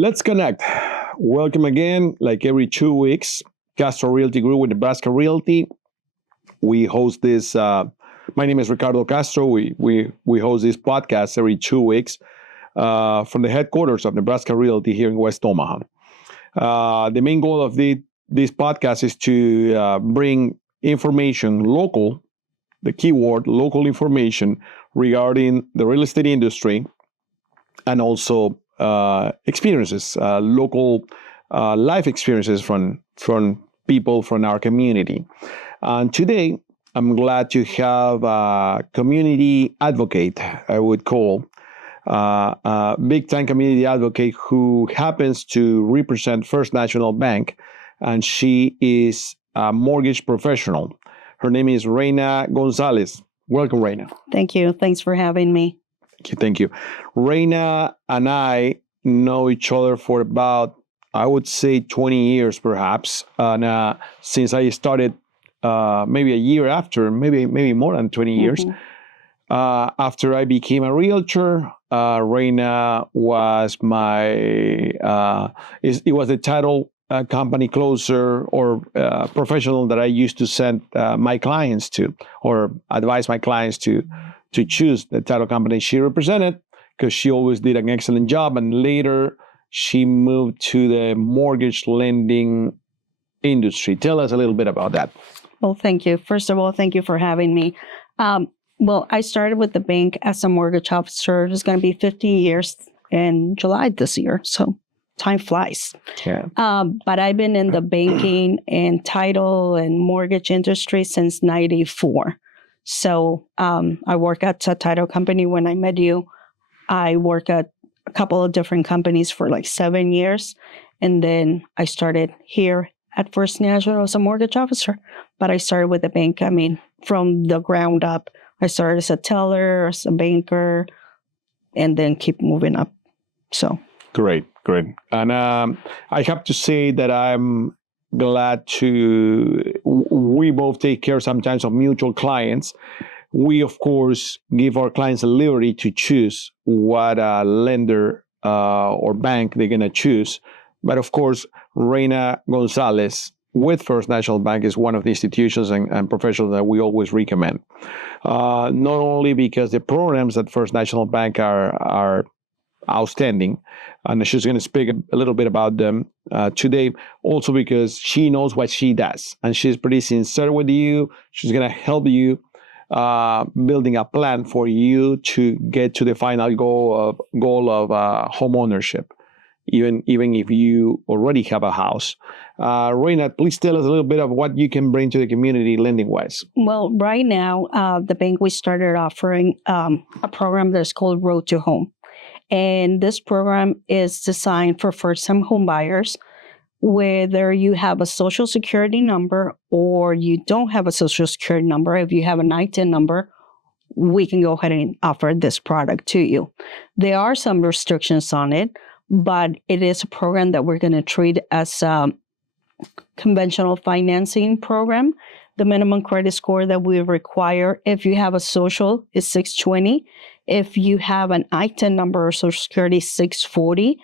Let's connect. Welcome again, like every 2 weeks. Castro Realty Group with Nebraska Realty. We host this. My name is Ricardo Castro. We host this podcast every 2 weeks from the headquarters of Nebraska Realty here in West Omaha. The main goal of this podcast is to bring information local, the keyword local information regarding the real estate industry, and also experiences, local life experiences from people from our community. And today, I'm glad to have a community advocate, I would call, a big-time community advocate who happens to represent First National Bank, and she is a mortgage professional. Her name is Reyna Gonzalez. Welcome, Reyna. Thank you. Thanks for having me. Thank you. Reyna and I know each other for about, I would say, 20 years, perhaps. And since I started maybe a year after, maybe more than 20 years, after I became a realtor, Reyna was it was the title company closer or professional that I used to send my clients to, or advise my clients to choose the title company she represented, because she always did an excellent job. And later she moved to the mortgage lending industry. Tell us a little bit about that. Well, thank you. First of all, thank you for having me. Well, I started with the bank as a mortgage officer. It's going to be 15 years in July this year. So time flies. Yeah. But I've been in the banking and title and mortgage industry since 94. So I work at a title company when I met you. I worked at a couple of different companies for like 7 years. And then I started here at First National as a mortgage officer. But I started with the bank, from the ground up. I started as a teller, as a banker, and then keep moving up. So Great. And I have to say that I'm glad we both take care sometimes of mutual clients. We, of course, give our clients the liberty to choose what lender or bank they're going to choose. But of course, Reyna Gonzalez with First National Bank is one of the institutions and professionals that we always recommend. Not only because the programs at First National Bank are outstanding, and she's going to speak a little bit about them today, also because she knows what she does, and she's pretty sincere with you. She's going to help you building a plan for you to get to the final goal of home ownership, even if you already have a house. Reyna, please tell us a little bit of what you can bring to the community lending-wise. Well, right now, the bank, we started offering a program that's called Road to Home. And this program is designed for first-time home buyers, whether you have a social security number or you don't have a social security number. If you have an ITIN number, we can go ahead and offer this product to you. There are some restrictions on it, but it is a program that we're going to treat as a conventional financing program. The minimum credit score that we require, if you have a social, is 620. If you have an ITIN number or social security, 640.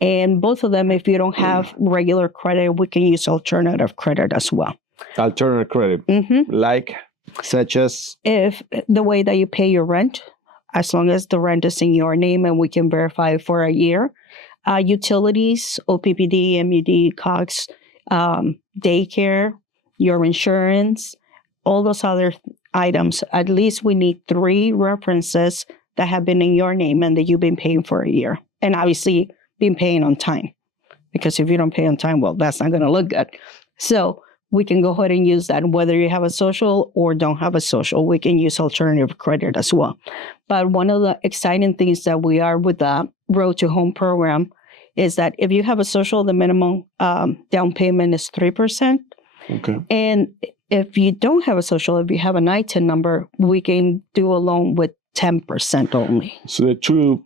And both of them, if you don't have regular credit, we can use alternative credit as well. Alternative credit, like such as? If the way that you pay your rent, as long as the rent is in your name and we can verify it for a year. Utilities, OPPD, MUD, COX, daycare, your insurance, all those other items. At least we need 3 references that have been in your name and that you've been paying for a year. And obviously been paying on time. Because if you don't pay on time, well, that's not going to look good. So we can go ahead and use that. Whether you have a social or don't have a social, we can use alternative credit as well. But one of the exciting things that we are with the Road to Home program is that if you have a social, the minimum down payment is 3%. Okay. And if you don't have a social, if you have an ITIN number, we can do a loan with 10% only. So the two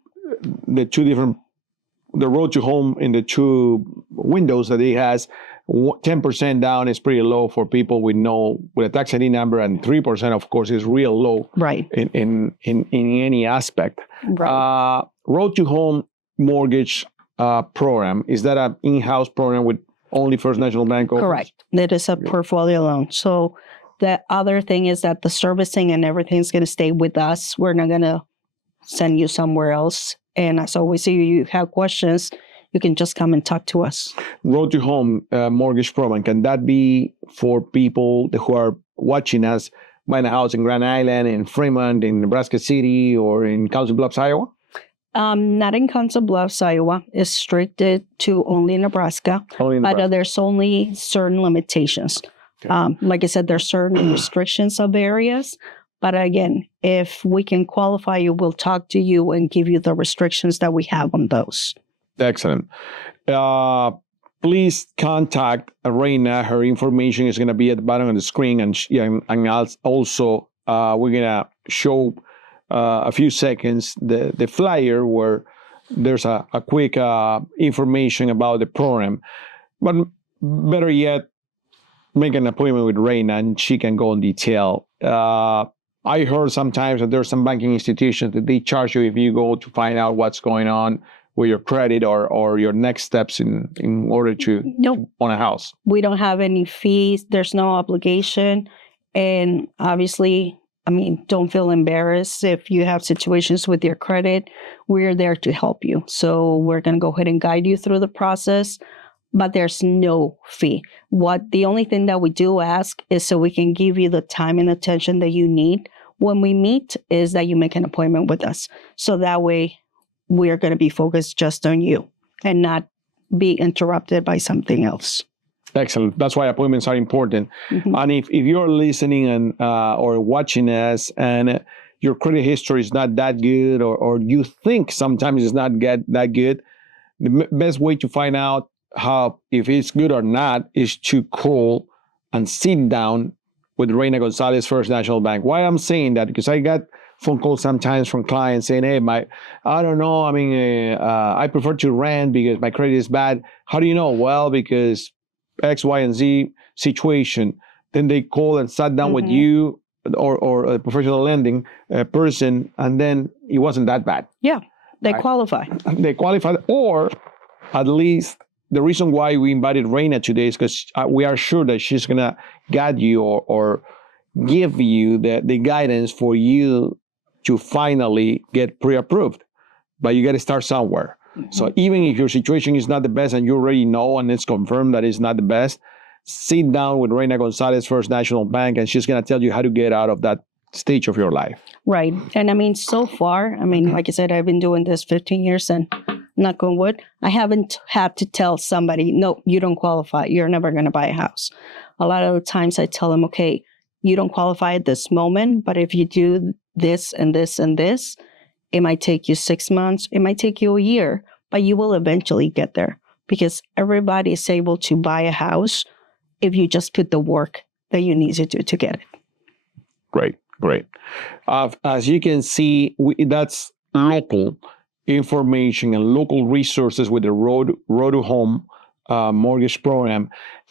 different, the Road to Home in the 2 windows that it has, 10% down is pretty low for people with a tax ID number, and 3%, of course, is real low. Right. In any aspect. Right. Road to Home mortgage program, is that an in-house program with only First National Bank offers? Correct. That is a portfolio loan. So the other thing is that the servicing and everything's going to stay with us. We're not going to send you somewhere else. And as always, if you have questions, you can just come and talk to us. Road to Home mortgage program, can that be for people who are watching us buying a house in Grand Island, in Fremont, in Nebraska City, or in Council Bluffs, Iowa? Not in Council Bluffs, Iowa. It's restricted to only Nebraska. Only in Nebraska. But there's only certain limitations. Okay. Like I said, there's certain restrictions of areas. But again, if we can qualify you, we'll talk to you and give you the restrictions that we have on those. Excellent. Please contact Reyna. Her information is going to be at the bottom of the screen. And also, we're going to show a few seconds the flyer where there's a quick information about the program. But better yet, make an appointment with Reyna and she can go in detail. I heard sometimes that there's some banking institutions that they charge you if you go to find out what's going on with your credit or your next steps in order to own a house. We don't have any fees. There's no obligation. And obviously, don't feel embarrassed if you have situations with your credit. We're there to help you. So we're going to go ahead and guide you through the process, but there's no fee. The only thing that we do ask is so we can give you the time and attention that you need when we meet is that you make an appointment with us. So that way we're going to be focused just on you and not be interrupted by something else. Excellent. That's why appointments are important. Mm-hmm. And if you're listening and or watching us and your credit history is not that good or you think sometimes it's not that good, the best way to find out if it's good or not is to call and sit down with Reyna Gonzalez, First National Bank. Why I'm saying that? Because I got phone calls sometimes from clients saying, hey, I don't know. I prefer to rent because my credit is bad. How do you know? Well, because X, Y, and Z situation. Then they call and sat down with you or a professional lending person, and then it wasn't that bad. Yeah, they qualify. They qualified, or at least the reason why we invited Reyna today is because we are sure that she's going to guide you or give you the guidance for you to finally get pre-approved. But you got to start somewhere. Mm-hmm. So even if your situation is not the best and you already know and it's confirmed that it's not the best, sit down with Reyna Gonzalez, First National Bank, and she's going to tell you how to get out of that stage of your life. Right. And so far, like I said, I've been doing this 15 years and knock on wood, I haven't had to tell somebody, no, you don't qualify. You're never going to buy a house. A lot of the times I tell them, okay, you don't qualify at this moment, but if you do this and this and this, it might take you 6 months. It might take you a year, but you will eventually get there because everybody is able to buy a house if you just put the work that you need to do to get it. Great. As you can see, that's local information and local resources with the Road to Home mortgage program.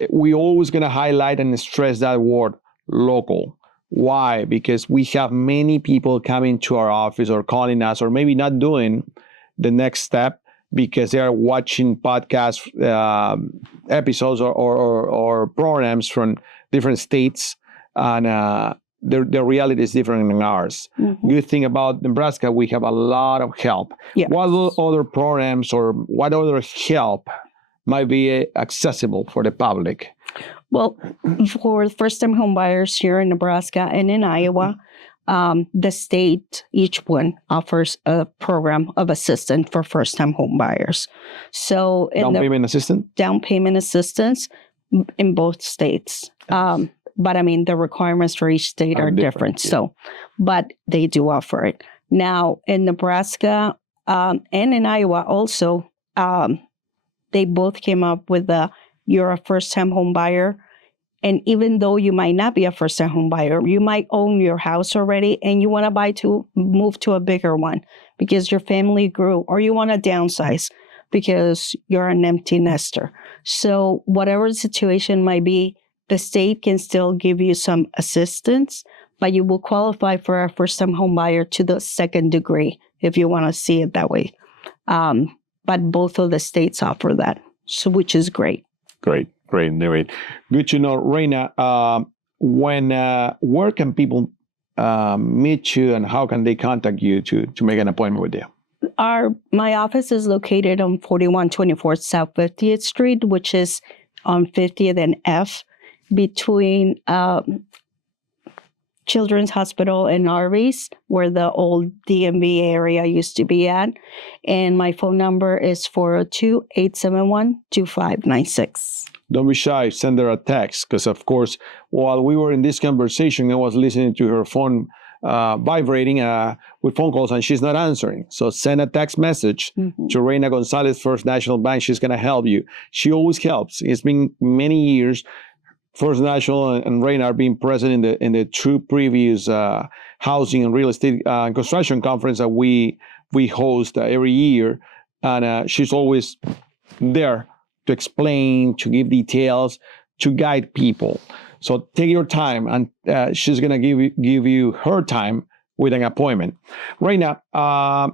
We always going to highlight and stress that word, local. Why? Because we have many people coming to our office or calling us or maybe not doing the next step because they are watching podcast episodes or programs from different states, and the reality is different than ours. Mm-hmm. Good thing about Nebraska, we have a lot of help. Yes. What other programs or what other help might be accessible for the public? Well, for first-time home buyers here in Nebraska and in Iowa, the state, each one offers a program of assistance for first-time home buyers. So down payment assistance? Down payment assistance in both states. But the requirements for each state are different. Yeah. So, but they do offer it. Now, in Nebraska and in Iowa also, they both came up with you're a first-time home buyer. And even though you might not be a first-time home buyer, you might own your house already and you want to move to a bigger one because your family grew, or you want to downsize because you're an empty nester. So whatever the situation might be, the state can still give you some assistance, but you will qualify for a first-time home buyer to the second degree if you want to see it that way. but both of the states offer that, so which is great. Great. Good to know, Reyna. Where can people meet you, and how can they contact you to make an appointment with you? My office is located on 4124 South 50th Street, which is on 50th and F, between Children's Hospital and Arby's, where the old DMV area used to be at. And my phone number is 402-871-2596. Don't be shy. Send her a text, because, of course, while we were in this conversation, I was listening to her phone vibrating with phone calls, and she's not answering. So send a text message to Reyna Gonzalez, First National Bank. She's going to help you. She always helps. It's been many years. First National and Reyna are being present in the two previous housing and real estate and construction conference that we host every year. And she's always there to explain, to give details, to guide people. So take your time, and she's going to give you her time with an appointment. Reyna,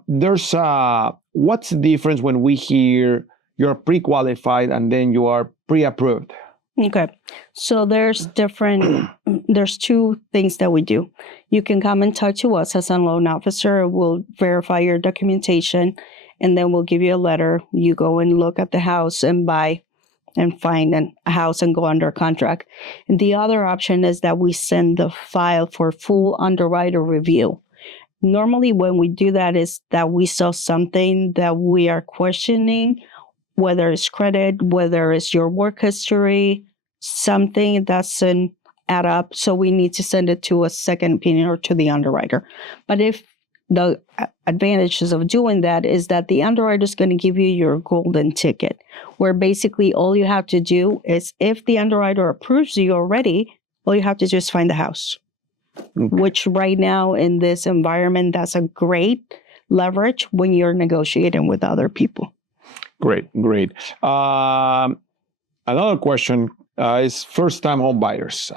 there's what's the difference when we hear you're pre-qualified and then you are pre-approved? Okay, so there's two things that we do. You can come and talk to us as a loan officer. We'll verify your documentation, and then we'll give you a letter. You go and look at the house and buy and find a house and go under contract. And the other option is that we send the file for full underwriter review. Normally when we do that is that we saw something that we are questioning, whether it's credit, whether it's your work history, something that doesn't add up. So we need to send it to a second opinion or to the underwriter. But if the advantages of doing that is that the underwriter is going to give you your golden ticket, where basically all you have to do is, if the underwriter approves you already, all you have to do is find the house. Okay. Which right now in this environment, that's a great leverage when you're negotiating with other people. Great. Another question is first-time home buyers.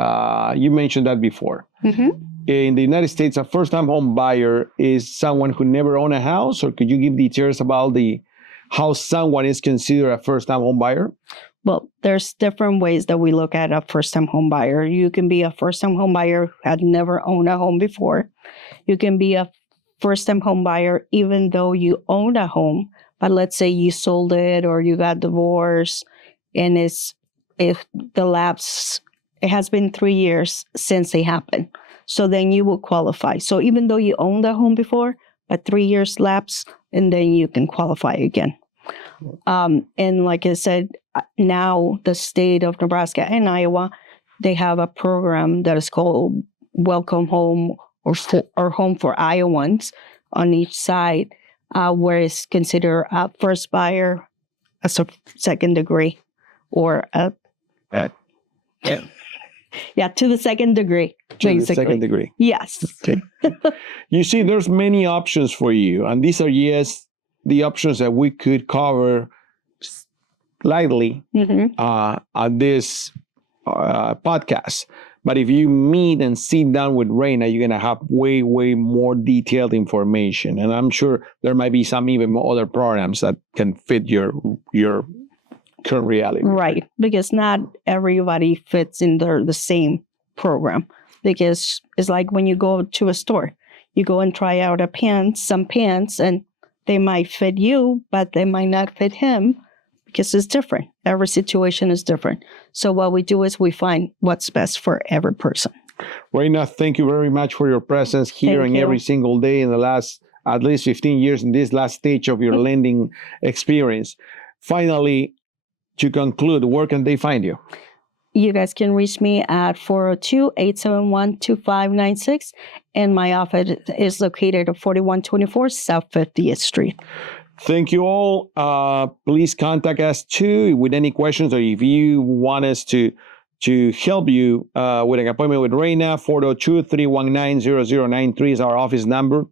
You mentioned that before. Mm-hmm. In the United States, a first-time home buyer is someone who never owned a house, or could you give details about how someone is considered a first-time home buyer? Well, there's different ways that we look at a first-time home buyer. You can be a first-time home buyer who had never owned a home before. You can be a first-time home buyer even though you owned a home, but let's say you sold it or you got divorced, and it has been 3 years since it happened. So then you will qualify. So even though you owned a home before, but 3 years lapse, and then you can qualify again. And like I said, now the state of Nebraska and Iowa, they have a program that is called Welcome Home or Home for Iowans on each side, where it's considered a first buyer, a second degree, or to the second degree. To the second degree. Yes. Okay. You see, there's many options for you, and these are the options that we could cover lightly on this podcast. But if you meet and sit down with Reyna, you're going to have way, way more detailed information. And I'm sure there might be some even other programs that can fit your current reality. Right, because not everybody fits in the same program. Because it's like when you go to a store, you go and try out some pants, and they might fit you, but they might not fit him because it's different. Every situation is different. So what we do is we find what's best for every person. Reyna, thank you very much for your presence here and every single day in the last at least 15 years in this last stage of your lending experience. Finally, to conclude, where can they find you? You guys can reach me at 402-871-2596, and my office is located at 4124 South 50th Street. Thank you all. Please contact us too with any questions, or if you want us to help you with an appointment with Reyna. 402-319-0093 is our office number.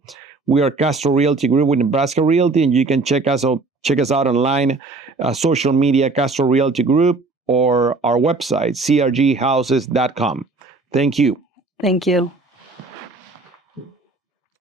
We are Castro Realty Group with Nebraska Realty, and you can check us out online, social media, Castro Realty Group, or our website, crghouses.com. Thank you. Thank you.